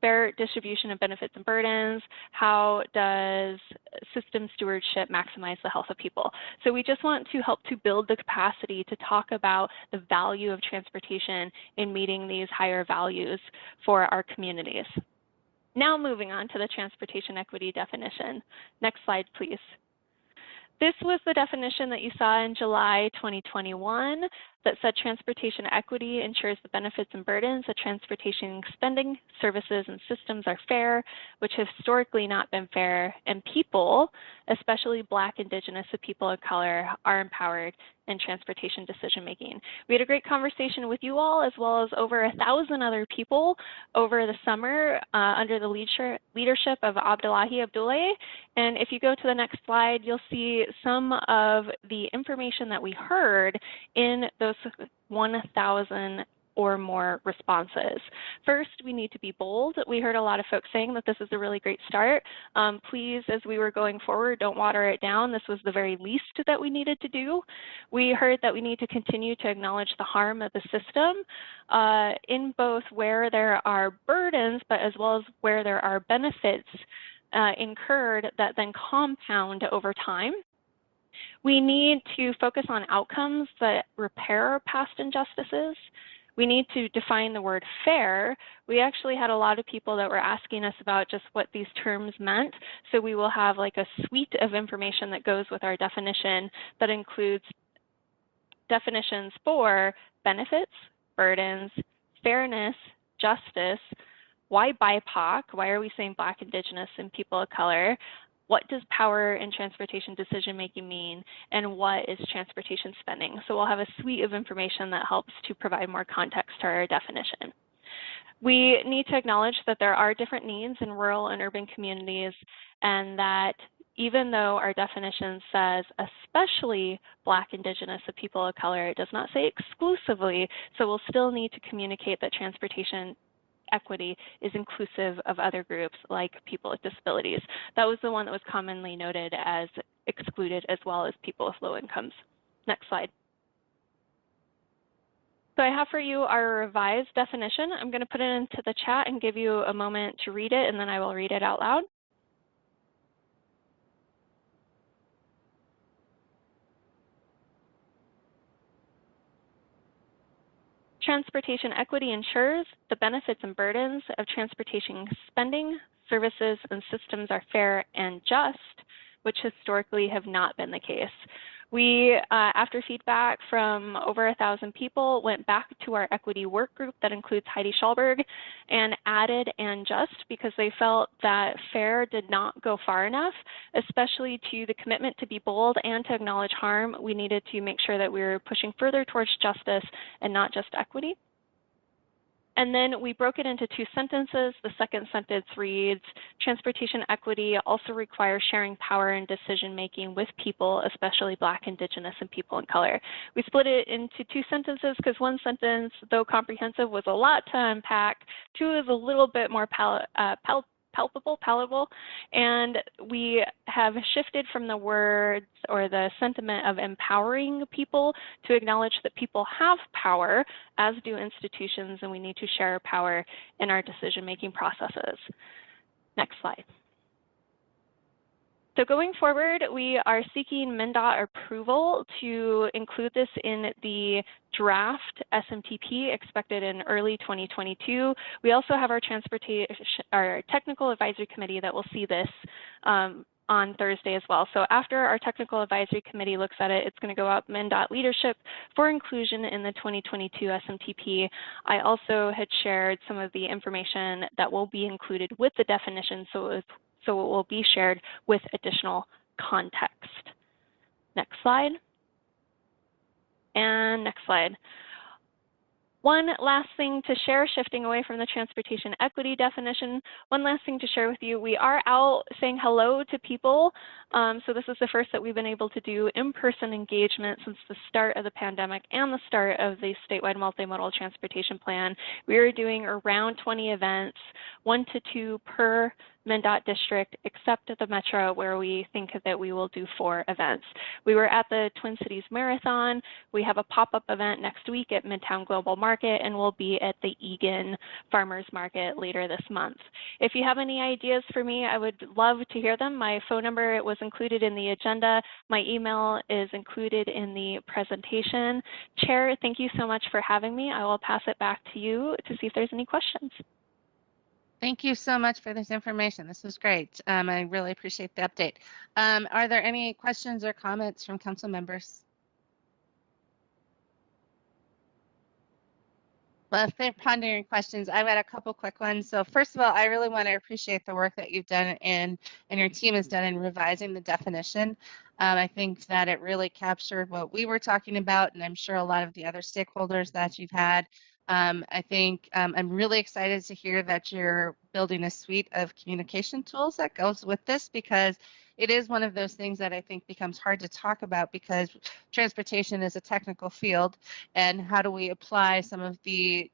Fair distribution of benefits and burdens? How does system stewardship maximize the health of people? So we just want to help to build the capacity to talk about the value of transportation in meeting these higher values for our communities. Now moving on to the transportation equity definition. Next slide, please. This was the definition that you saw in July 2021. that said transportation equity ensures the benefits and burdens of transportation spending, services, and systems are fair, which have historically not been fair, and people, especially Black, Indigenous, and people of color, are empowered in transportation decision-making. We had a great conversation with you all, as well as over 1,000 other people over the summer under the leadership of Abdullahi Abdullah. And if you go to the next slide, you'll see some of the information that we heard in those 1,000 or more responses. First, we need to be bold. We heard a lot of folks saying that this is a really great start. Please, as we were going forward, don't water it down. This was the very least that we needed to do. We heard that we need to continue to acknowledge the harm of the system in both where there are burdens, but as well as where there are benefits incurred that then compound over time. We need to focus on outcomes that repair past injustices. We need to define the word fair. We actually had a lot of people that were asking us about just what these terms meant. So we will have like a suite of information that goes with our definition that includes definitions for benefits, burdens, fairness, justice, why BIPOC, why are we saying Black, Indigenous, and people of color, what does power in transportation decision-making mean, and what is transportation spending? So we'll have a suite of information that helps to provide more context to our definition. We need to acknowledge that there are different needs in rural and urban communities, and that even though our definition says especially Black, Indigenous, and people of color, it does not say exclusively, so we'll still need to communicate that transportation equity is inclusive of other groups like people with disabilities. That was the one that was commonly noted as excluded, as well as people with low incomes. Next slide. So I have for you our revised definition. I'm going to put it into the chat and give you a moment to read it, and then I will read it out loud. Transportation equity ensures the benefits and burdens of transportation spending, services, and systems are fair and just, which historically have not been the case. We, after feedback from over 1,000 people, went back to our equity work group that includes Heidi Schallberg and added and just because they felt that fair did not go far enough, especially to the commitment to be bold and to acknowledge harm. We needed to make sure that we were pushing further towards justice and not just equity. And then we broke it into two sentences. The second sentence reads, transportation equity also requires sharing power and decision-making with people, especially Black, Indigenous, and people of color. We split it into two sentences because one sentence, though comprehensive, was a lot to unpack. Two is a little bit more palatable, and we have shifted from the words or the sentiment of empowering people to acknowledge that people have power, as do institutions, and we need to share power in our decision-making processes. Next slide. So going forward, we are seeking Mndot approval to include this in the draft SMTP expected in early 2022. We also have our technical advisory committee that will see this on Thursday as well. So after our technical advisory committee looks at it, it's going to go up Mndot leadership for inclusion in the 2022 SMTP. I also had shared some of the information that will be included with the definition, so it will be shared with additional context. Next slide. And next slide. One last thing to share, shifting away from the transportation equity definition, one last thing to share with you. We are out saying hello to people. So this is the first that we've been able to do in-person engagement since the start of the pandemic and the start of the statewide multimodal transportation plan. We are doing around 20 events, 1 to 2 per Mndot district, except at the Metro, where we think that we will do 4 events. We were at the Twin Cities Marathon. We have a pop-up event next week at Midtown Global Market, and we'll be at the Eagan Farmers Market later this month. If you have any ideas for me, I would love to hear them. My phone number was included in the agenda. My email is included in the presentation. Chair, thank you so much for having me. I will pass it back to you to see if there's any questions. Thank you so much for this information. This was great. I really appreciate the update. Are there any questions or comments from council members? Well, thank pondering questions. I've got a couple quick ones. So first of all, I really want to appreciate the work that you've done and your team has done in revising the definition. I think that it really captured what we were talking about, and I'm sure a lot of the other stakeholders that you've had. I think I'm really excited to hear that you're building a suite of communication tools that goes with this, because it is one of those things that I think becomes hard to talk about because transportation is a technical field, and how do we apply some of the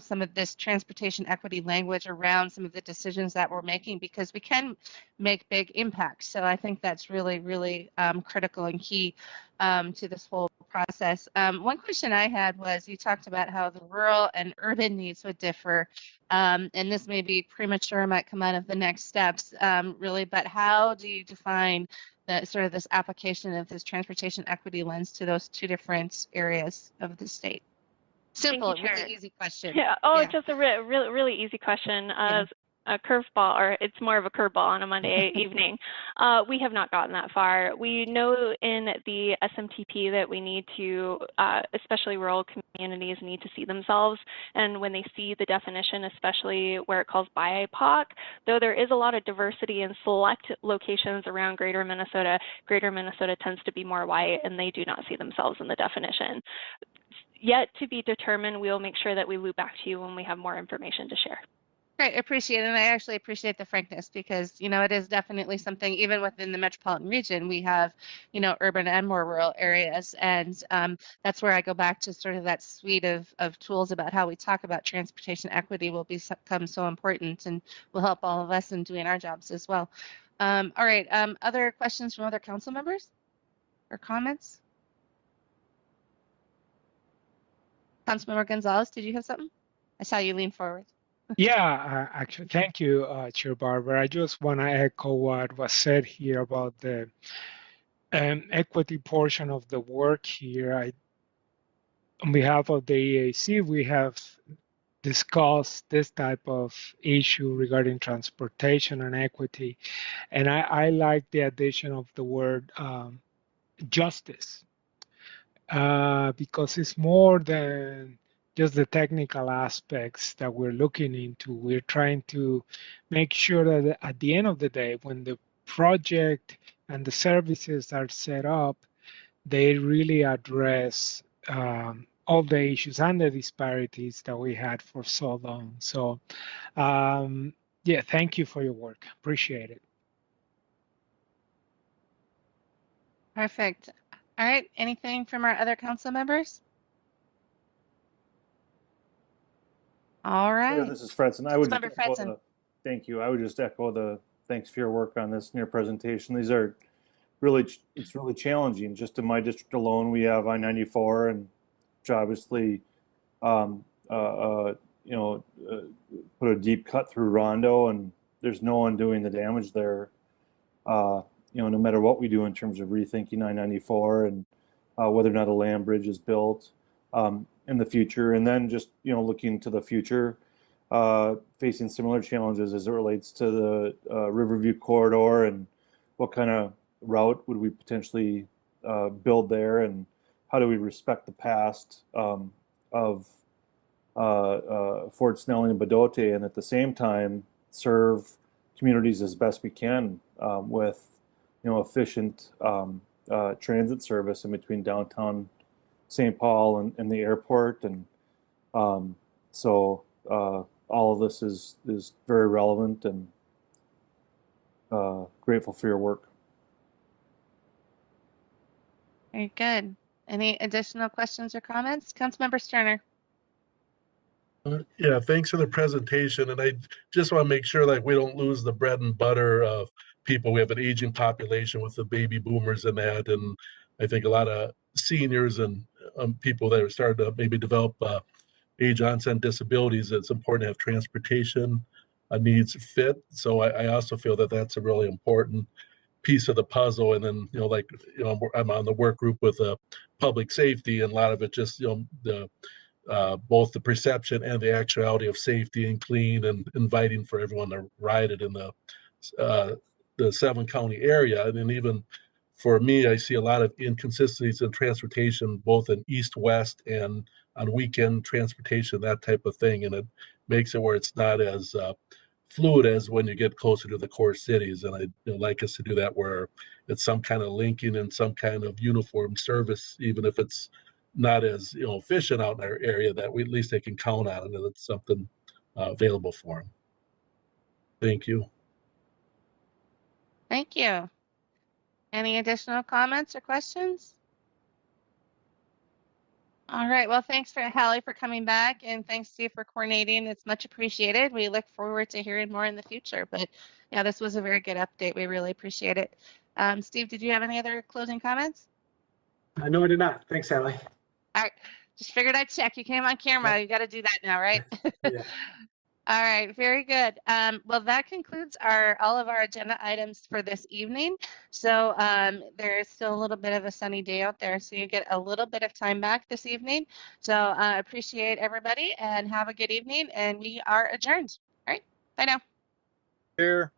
some of this transportation equity language around some of the decisions that we're making, because we can make big impacts. So I think that's really, really critical and key to this whole process. One question I had was, you talked about how the rural and urban needs would differ, and this may be premature, might come out of the next steps, really, but how do you define the sort of this application of this transportation equity lens to those two different areas of the state? Simple, Thank you, Chair. really easy question. Yeah. Oh, it's just a really easy question. Yeah. A curveball, or it's more of a curveball on a Monday evening. We have not gotten that far. We know in the SMTP that we need to, especially rural communities, need to see themselves. And when they see the definition, especially where it calls BIPOC, though there is a lot of diversity in select locations around Greater Minnesota tends to be more white, and they do not see themselves in the definition. Yet to be determined, we will make sure that we loop back to you when we have more information to share. Great, appreciate it. And I actually appreciate the frankness, because, it is definitely something, even within the metropolitan region, we have, urban and more rural areas. And that's where I go back to sort of that suite of tools about how we talk about transportation equity will become so important and will help all of us in doing our jobs as well. All right, other questions from other council members or comments? Councilmember Gonzalez, did you have something? I saw you lean forward. Yeah, actually, thank you, Chair Barber. I just want to echo what was said here about the equity portion of the work here. On behalf of the EAC, we have discussed this type of issue regarding transportation and equity, and I like the addition of the word justice, because it's more than just the technical aspects that we're looking into. We're trying to make sure that at the end of the day, when the project and the services are set up, they really address all the issues and the disparities that we had for so long. So, yeah, thank you for your work. Appreciate it. Perfect. All right, anything from our other council members? All right. Yeah, this is Fredson. I would just Councilmember echo Fredson. thank you. I would just echo the thanks for your work on this in your presentation. These are really, it's really challenging. Just in my district alone, we have I-94, and which obviously, put a deep cut through Rondo, and there's no one doing the damage there. No matter what we do in terms of rethinking I-94 and whether or not a land bridge is built in the future, and then just looking to the future, facing similar challenges as it relates to the Riverview corridor, and what kind of route would we potentially build there, and how do we respect the past of Fort Snelling and Mndot, and at the same time serve communities as best we can with efficient transit service in between downtown St. Paul and the airport. And so all of this is very relevant, and grateful for your work. Very good. Any additional questions or comments? Councilmember Sterner. Yeah, thanks for the presentation. And I just want to make sure we don't lose the bread and butter of people. We have an aging population with the baby boomers and that. And I think a lot of seniors and people that are starting to maybe develop age onset disabilities, it's important to have transportation needs fit. So I also feel that that's a really important piece of the puzzle. And then, I'm on the work group with public safety, and a lot of it just, both the perception and the actuality of safety and clean, and inviting for everyone to ride it in the 7-county area. And then even for me, I see a lot of inconsistencies in transportation, both in east-west and on weekend transportation, that type of thing, and it makes it where it's not as fluid as when you get closer to the core cities. And I'd like us to do that where it's some kind of linking and some kind of uniform service, even if it's not as efficient out in our area, that we at least they can count on it, and it's something available for them. Thank you. Thank you. Any additional comments or questions? All right. Well, thanks for Hallie for coming back, and thanks Steve for coordinating. It's much appreciated. We look forward to hearing more in the future. But yeah, this was a very good update. We really appreciate it. Steve, did you have any other closing comments? No, I did not. Thanks, Hallie. All right. Just figured I'd check. You came on camera. You got to do that now, right? Yeah. All right, very good. Well, that concludes all of our agenda items for this evening. So there is still a little bit of a sunny day out there, so you get a little bit of time back this evening. So I appreciate everybody and have a good evening, and we are adjourned. All right, bye now. Here.